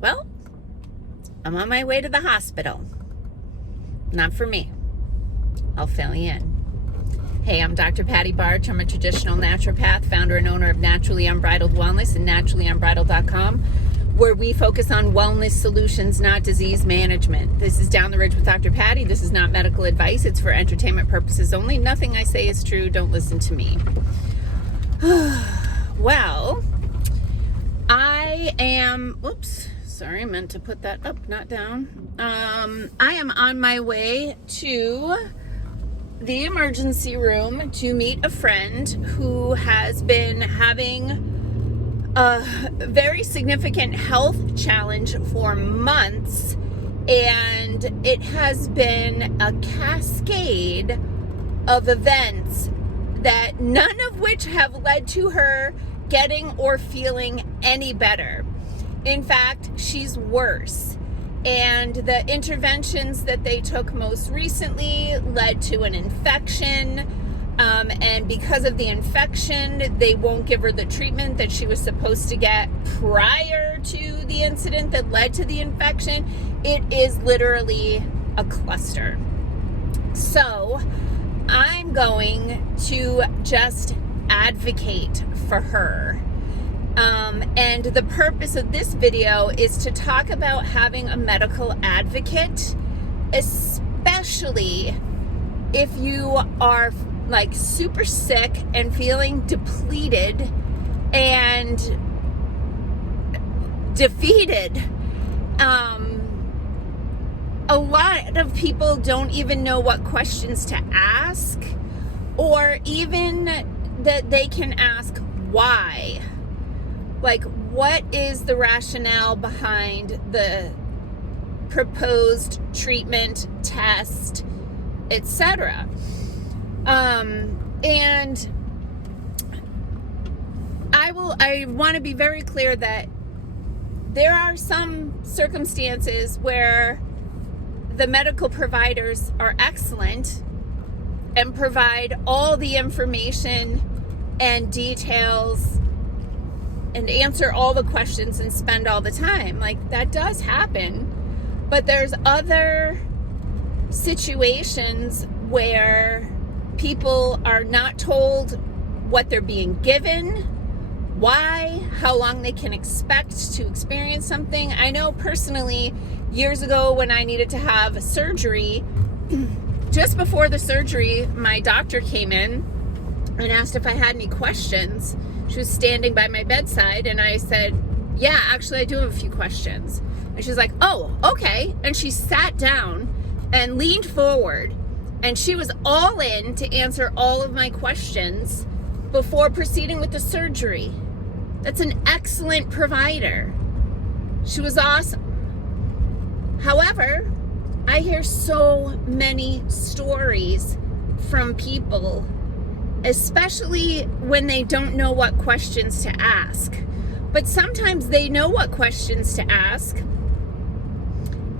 Well, I'm on my way to the hospital. Not for me. I'll fill you in. Hey, I'm Dr. Patty Barch. I'm a traditional naturopath, founder and owner of Naturally Unbridled Wellness and naturallyunbridled.com, where we focus on wellness solutions, not disease management. This is Down the Ridge with Dr. Patty. This is not medical advice. It's for entertainment purposes only. Nothing I say is true. Don't listen to me. Well, I am, sorry, I meant to put that up, not down. I am on my way to the emergency room to meet a friend who has been having a very significant health challenge for months, and it has been a cascade of events that none of which have led to her getting or feeling any better. In fact, she's worse. And the interventions that they took most recently led to an infection. And because of the infection, they won't give her the treatment that she was supposed to get prior to the incident that led to the infection. It is literally a cluster. So I'm going to just advocate for her. And the purpose of this video is to talk about having a medical advocate, especially if you are like super sick and feeling depleted and defeated. A lot of people don't even know what questions to ask, or even that they can ask why. Like, what is the rationale behind the proposed treatment, test, etc.? And I want to be very clear that there are some circumstances where the medical providers are excellent and provide all the information and details and answer all the questions and spend all the time. Like, that does happen. But there's other situations where people are not told what they're being given, why, how long they can expect to experience something. I know personally, years ago when I needed to have surgery, just before the surgery, my doctor came in and asked if I had any questions. She was standing by my bedside, and I said, yeah, actually I do have a few questions. And she's like, oh, okay. And she sat down and leaned forward, and she was all in to answer all of my questions before proceeding with the surgery. That's an excellent provider. She was awesome. However, I hear so many stories from people, especially when they don't know what questions to ask. But sometimes they know what questions to ask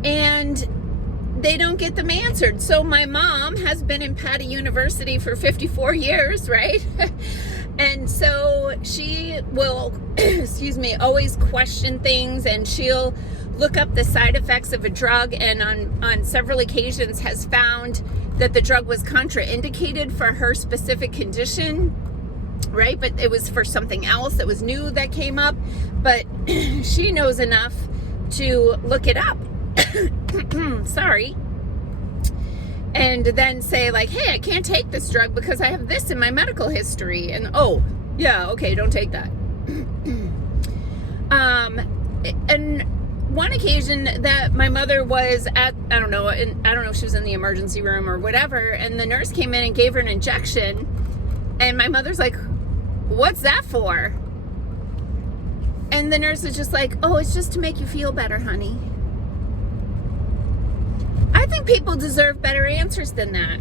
and they don't get them answered. So my mom has been in Patty University for 54 years, right? And so she will, always question things, and she'll look up the side effects of a drug, and on several occasions has found that the drug was contraindicated for her specific condition, right? But it was for something else that was new that came up. But she knows enough to look it up. Sorry. And then say like, hey, I can't take this drug because I have this in my medical history. And oh, yeah, okay, don't take that. And one occasion that my mother was at, I don't know if she was in the emergency room or whatever, and the nurse came in and gave her an injection, and my mother's like, what's that for? And the nurse is just like, oh, it's just to make you feel better, honey. I think people deserve better answers than that.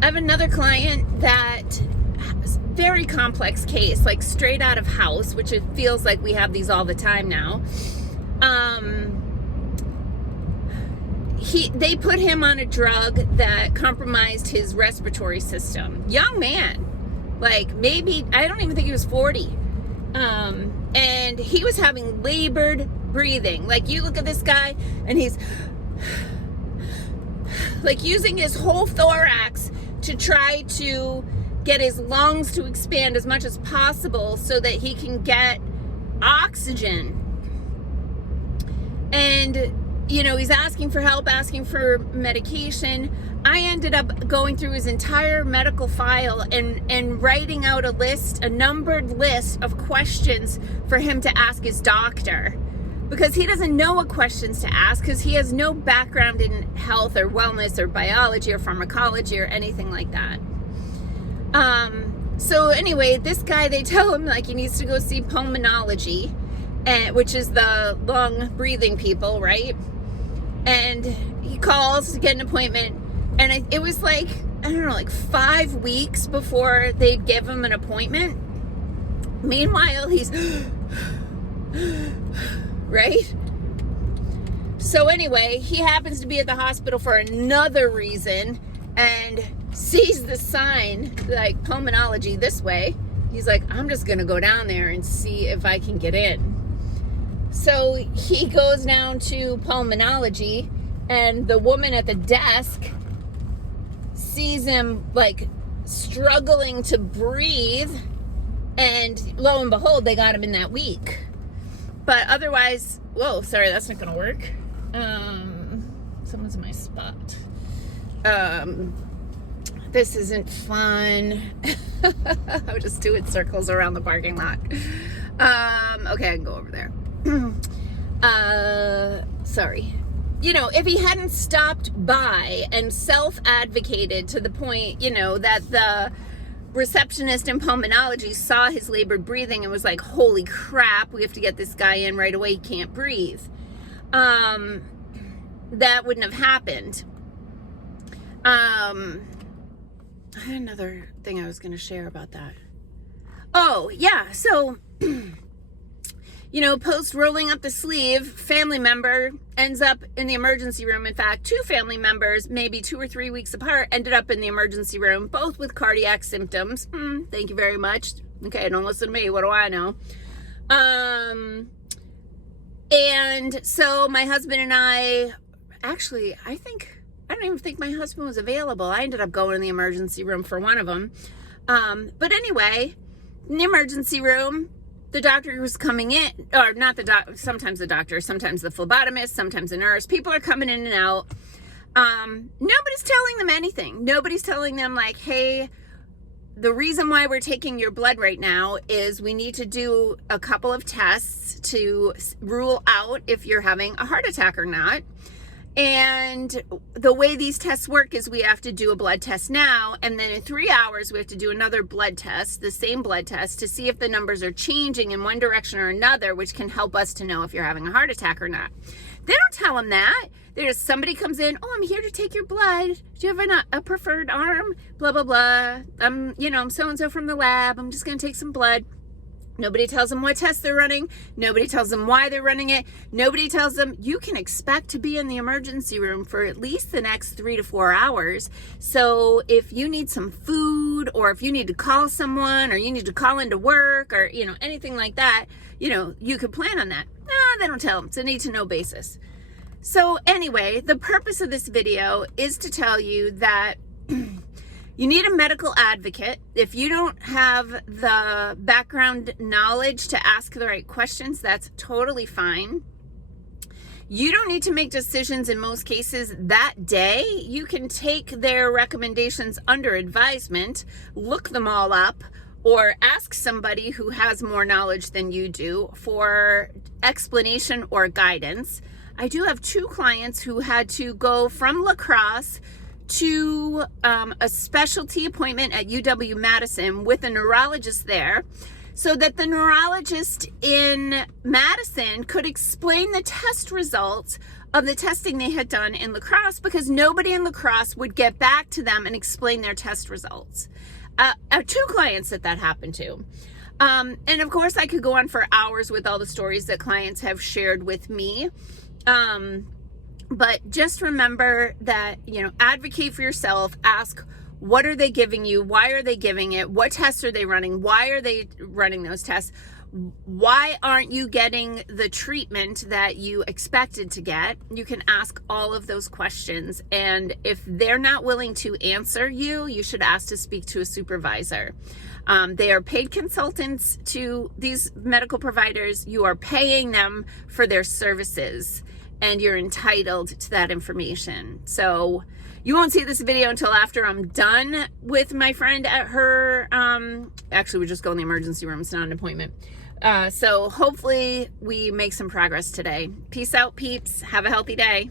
I have another client that has a very complex case, like straight out of house, which it feels like we have these all the time now. They put him on a drug that compromised his respiratory system. Young man, like maybe, I don't even think he was 40. And he was having labored breathing. Like, you look at this guy and he's like using his whole thorax to try to get his lungs to expand as much as possible so that he can get oxygen. And, you know, he's asking for help, asking for medication. I ended up going through his entire medical file and writing out a numbered list of questions for him to ask his doctor, because he doesn't know what questions to ask, because he has no background in health or wellness or biology or pharmacology or anything like that. So anyway, this guy, they tell him like he needs to go see pulmonology, which is the lung breathing people, right? And he calls to get an appointment, and it was like, I don't know, like 5 weeks before they'd give him an appointment. Meanwhile, he's right? So anyway, he happens to be at the hospital for another reason and sees the sign, like pulmonology this way. He's like, I'm just gonna go down there and see if I can get in. So he goes down to pulmonology, and the woman at the desk sees him like struggling to breathe, and lo and behold, they got him in that week. But otherwise, whoa, sorry, that's not gonna work. Someone's in my spot. This isn't fun. I'm just doing circles around the parking lot. Okay, I can go over there. Sorry. You know, if he hadn't stopped by and self-advocated to the point, you know, that the receptionist in pulmonology saw his labored breathing and was like, holy crap, we have to get this guy in right away, he can't breathe. That wouldn't have happened. I had another thing I was going to share about that. Oh, yeah. So, you know, post rolling up the sleeve, family member ends up in the emergency room. In fact, 2 family members, maybe 2 or 3 weeks apart, ended up in the emergency room, both with cardiac symptoms. Thank you very much. Okay, don't listen to me. What do I know? And so my husband and I, actually, I don't even think my husband was available. I ended up going in the emergency room for one of them. But anyway, in the emergency room, the doctor was coming in, or not the doctor, sometimes the doctor, sometimes the phlebotomist, sometimes the nurse. People are coming in and out. Nobody's telling them anything. Nobody's telling them like, hey, the reason why we're taking your blood right now is we need to do a couple of tests to rule out if you're having a heart attack or not. And the way these tests work is we have to do a blood test now, and then in 3 hours we have to do another blood test, the same blood test, to see if the numbers are changing in one direction or another, which can help us to know if you're having a heart attack or not. They don't tell them that. There's somebody comes in, oh, I'm here to take your blood. Do you have a preferred arm? Blah, blah, blah. I'm so-and-so from the lab. I'm just going to take some blood. Nobody tells them what tests they're running. Nobody tells them why they're running it. Nobody tells them you can expect to be in the emergency room for at least the next 3 to 4 hours. So if you need some food, or if you need to call someone, or you need to call into work, or, you know, anything like that, you know, you could plan on that. No, they don't tell them. It's a need to know basis. So anyway, the purpose of this video is to tell you that you need a medical advocate. If you don't have the background knowledge to ask the right questions, that's totally fine. You don't need to make decisions in most cases that day. You can take their recommendations under advisement, look them all up, or ask somebody who has more knowledge than you do for explanation or guidance. I do have 2 clients who had to go from La Crosse to a specialty appointment at UW-Madison with a neurologist there, so that the neurologist in Madison could explain the test results of the testing they had done in La Crosse, because nobody in La Crosse would get back to them and explain their test results. I have 2 clients that happened to. And of course, I could go on for hours with all the stories that clients have shared with me. But just remember that, you know, advocate for yourself. Ask, what are they giving you? Why are they giving it? What tests are they running? Why are they running those tests? Why aren't you getting the treatment that you expected to get? You can ask all of those questions. And if they're not willing to answer you, you should ask to speak to a supervisor. They are paid consultants to these medical providers. You are paying them for their services, and you're entitled to that information. So you won't see this video until after I'm done with my friend at her, actually we just go in the emergency room, it's not an appointment. So hopefully we make some progress today. Peace out, peeps. Have a healthy day.